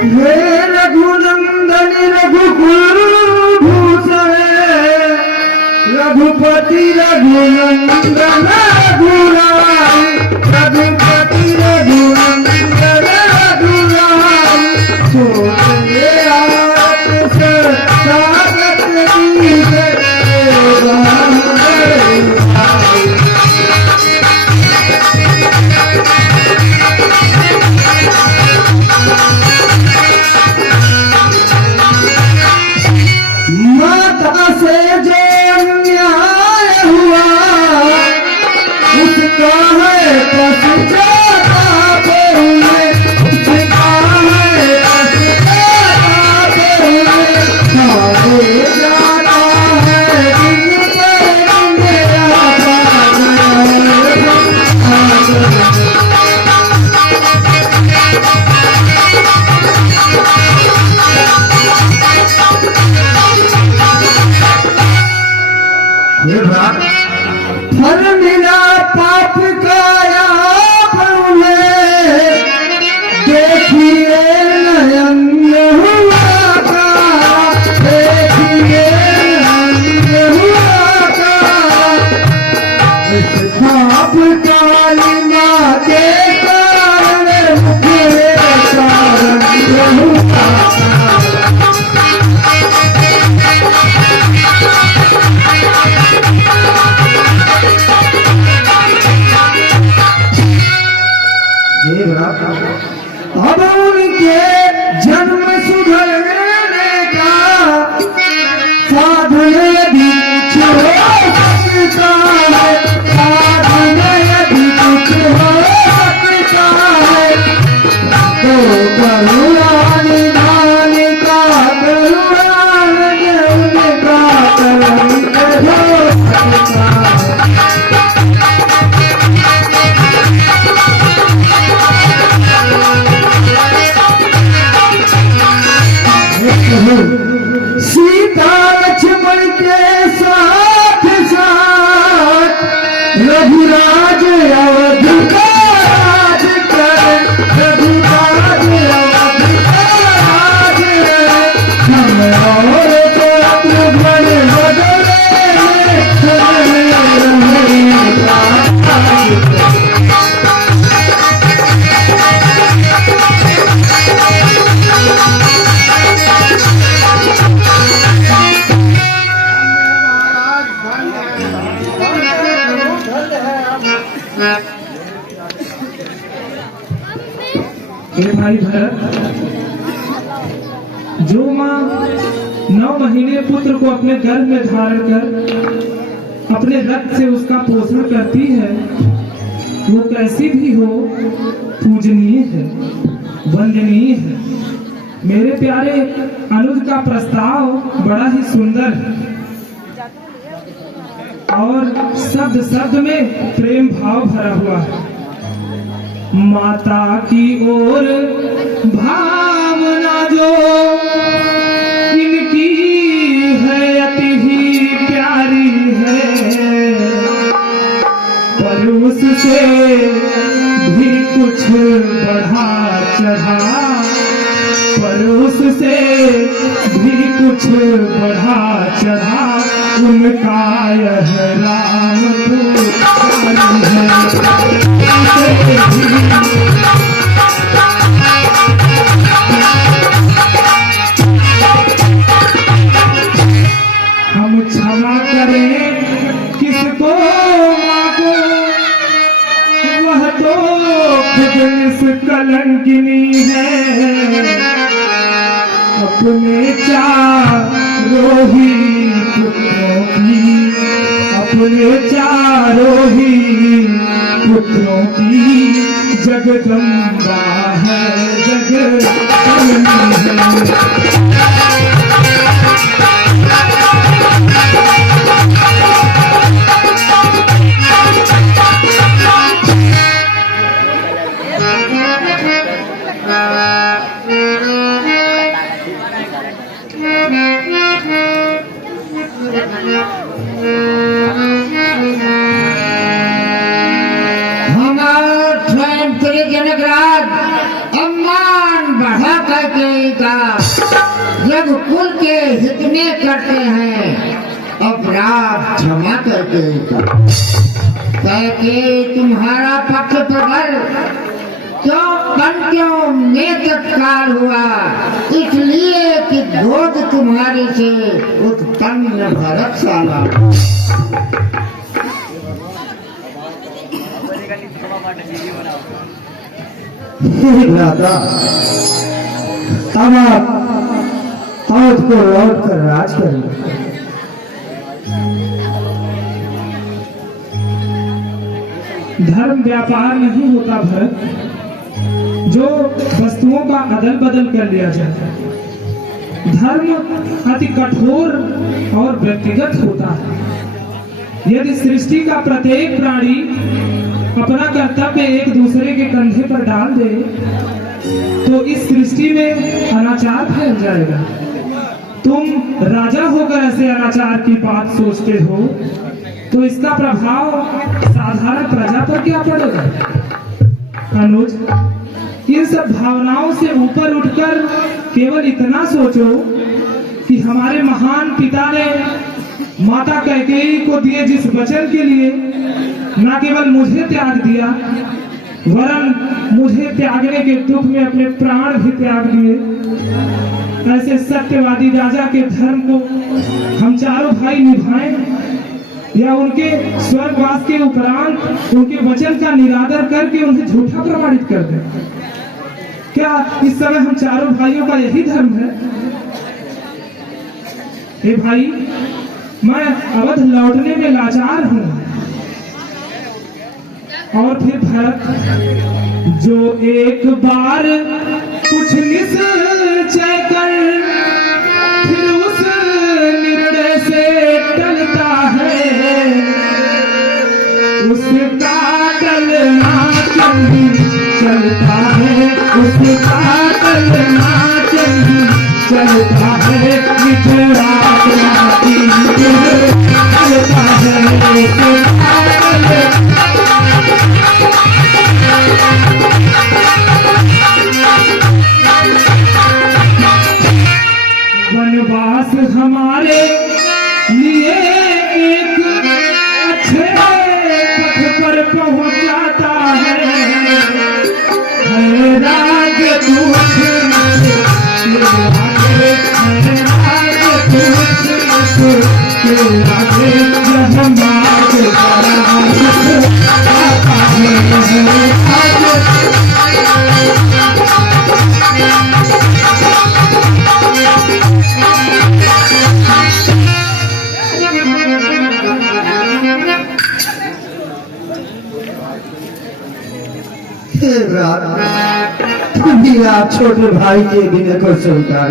हे रघुनंदन रघुकुल भूषण रघुपति रघुनंदन रघुराय रघुपति रघुनंदन रघुराय सोते आप सागत माता से जो अन्याय हुआ उसका है पश्चाताप उसका है पश्चाताप आगे जाना है दिन पर मेरा फल मिला पाप का आप उन्हें देखिए नयन हुआ का देखिए नयन हुआ का इस पाप काली माँ के कारण मुझे कारण हुआ अब उनके जन्म सुधरने का साधन यदि कुछ हो सकता है साधन यदि कुछ हो सकता है तो करुणा निधान का करुणा निधान का करुणा हो सकता है। सीता लक्ष्मण के साथ साथ रघुराज अवध का राज कर रघुराज अवध का राज हम और शत्रुघ्न बदले भाई भरत, जो माँ 9 महीने पुत्र को अपने गर्भ में धारण कर अपने रक्त से उसका पोषण करती है, वो कैसी भी हो पूजनीय है, वंदनीय है। मेरे प्यारे अनुज का प्रस्ताव बड़ा ही सुंदर है और शब्द शब्द में प्रेम भाव भरा हुआ है। माता की ओर भावना जो इनकी है अति ही प्यारी है, पर उससे भी कुछ बढ़ा चढ़ा, पर उससे भी कुछ बढ़ा चढ़ा उनका यह रामपुर है। हम क्षमा करें किसको माँ को, वह तो खुद निष्कलंकिनी है। अपने चारों ही पुत्रों की, अपने चारों ही पुत्रों की जगदम्बा है, जगदम्बा है। जनकराज अम्मान बढ़ाकर कैकेयी का, जब कुल के हित में करते हैं अपराध क्षमा कैकेयी का। कैकेयी तुम्हारा पक्ष प्रबल क्यों कंटियों में तत्काल हुआ, इसलिए कि क्रोध तुम्हारे से उत्पन्न भरत साला। भ्राता, अब आप अवध को लौट कर राज करें। धर्म व्यापार नहीं होता भरत, जो वस्तुओं का अदल बदल कर लिया जाए। धर्म अति कठोर और व्यक्तिगत होता है। यदि सृष्टि का प्रत्येक प्राणी अपना कर्तव्य एक दूसरे के कंधे पर डाल दे, तो इस सृष्टि में अनाचार फैल जाएगा। तुम राजा होकर ऐसे अनाचार की बात सोचते हो, तो इसका प्रभाव साधारण प्रजा पर क्या पड़ेगा? अनुज, इन सब भावनाओं से ऊपर उठकर केवल इतना सोचो कि हमारे महान पिता ने माता कैकेयी को दिए जिस वचन के लिए न केवल मुझे त्याग दिया, वरन मुझे त्यागने के दुख में अपने प्राण भी त्याग दिए। ऐसे सत्यवादी राजा के धर्म को हम चारों भाई निभाएं, या उनके स्वर्गवास के उपरांत उनके वचन का निरादर करके उन्हें झूठा प्रमाणित कर दें? क्या इस समय हम चारों भाइयों का यही धर्म है? हे भाई, मैं अवध लौटने में लाचार हूं। और फिर भरत, जो एक बार कुछ निश्चय कर फिर उस निर्णय से टलता है, उसका टलना चलता है, उसका टलना चलता है, मिथुरा चलता है। वनवास हमारे लिए एक अच्छे पथ पर पहुंचाता है, राजदूत तुम भी आप छोटे भाई के विनय को स्वीकार।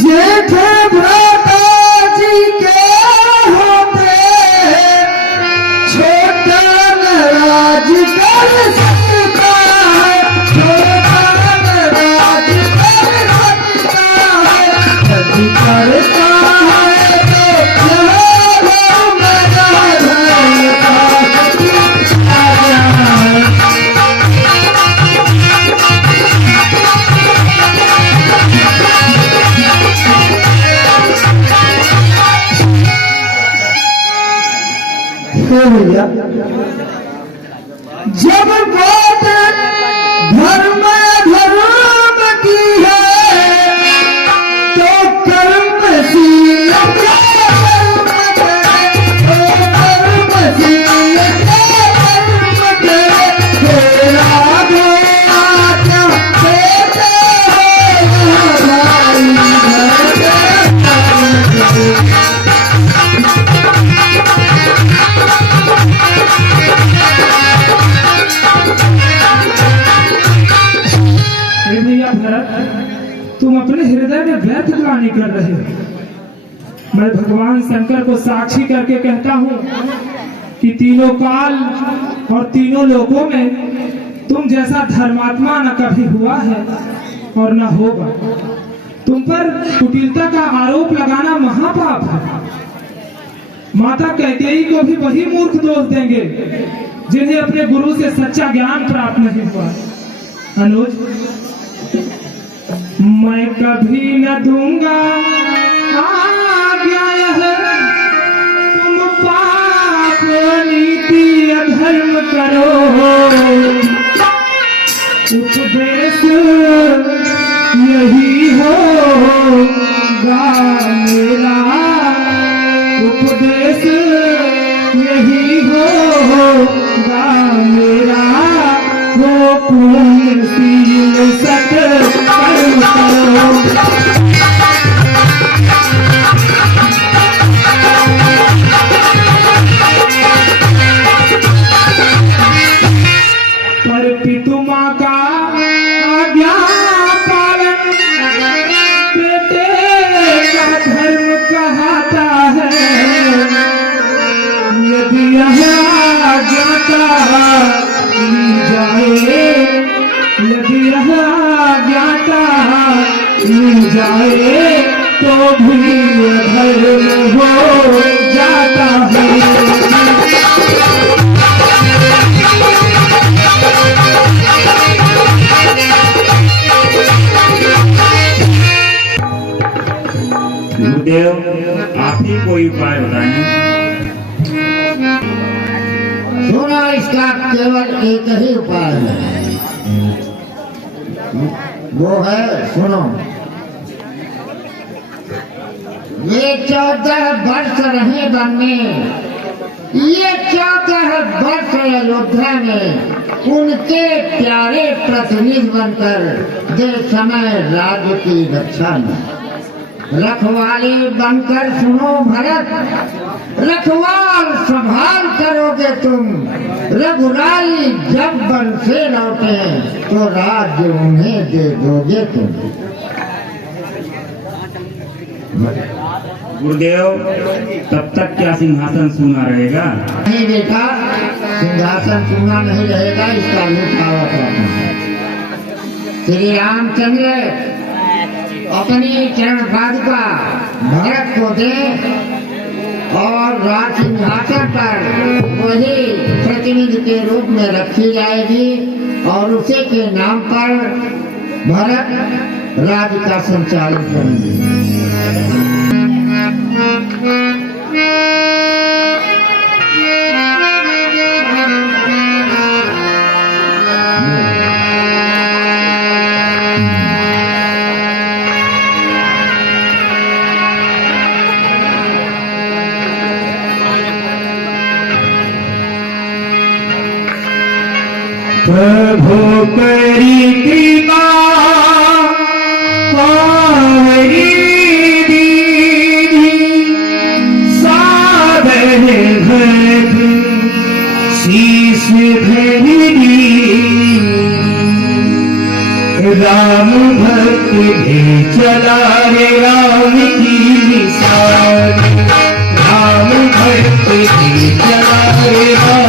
जेठ भ्राता जी के होते छोटा नाराज कर सकता है, छोटा नाराज कर सकता है, यदि करता है तो भैया, जब बात धर्म धर्म की है तो कर्मशील कर्म करे, तो कर्मशील कर्म करे, तेरा गोया क्या देते हो भाई तुम अपने हृदय में व्यर्थ ग्लानि कर रहे हो। मैं भगवान शंकर को साक्षी करके कहता हूँ कि तीनों काल और तीनों लोकों में तुम जैसा धर्मात्मा न कभी हुआ है और न होगा। तुम पर कुटिलता का आरोप लगाना महापाप है। माता कैकेयी को भी वही मूर्ख दोष देंगे जिन्हें अपने गुरु से सच्चा ज्ञान प्राप्त नहीं हुआ। अनुज, मैं कभी न दूंगा आज्ञा यह, तुम पाप नीति अधर्म करो। उपदेश यही होगा मेरा, उपदेश यही होगा मेरा, वो पुण्यशील सत कर्म करो। पर पितुमा का आज्ञा पालन बेटे का धर्म कहता है। यदि यह आज्ञा ली जाए, यदि यह आज्ञा ली जाए तो भी अधर्म हो जाता है। गुरुदेव, आप ही कोई उपाय बताएं। सुनो, इसका केवल एक ही उपाय है, वो है सुनो। ये 14 वर्ष रहे वन में, ये 14 वर्ष अयोध्या में उनके प्यारे प्रतिनिधि बनकर दे समय राज्य की रक्षा में रखवाले बनकर सुनो भरत, रखवाल संभाल करोगे तुम। रघुराई जब वन से लौटे तो राज्य उन्हें दे दोगे तुम। गुरुदेव, तब तक क्या सिंहासन सूना रहेगा? नहीं बेटा, सिंहासन सूना नहीं रहेगा, इसका लुभावत रखना। श्री रामचंद्र अपनी चरण पादुका भरत को दे और राज सिंहासन पर वही प्रतिनिधि के रूप में रखी जाएगी और उसी के नाम पर भरत राज्य का संचालन करेंगे। प्रभु करी कृपा पावरी दीदी, साधन भज शीश धरी। राम भक्त भी चला रे राम की निशान, राम भक्त भी चला रे राम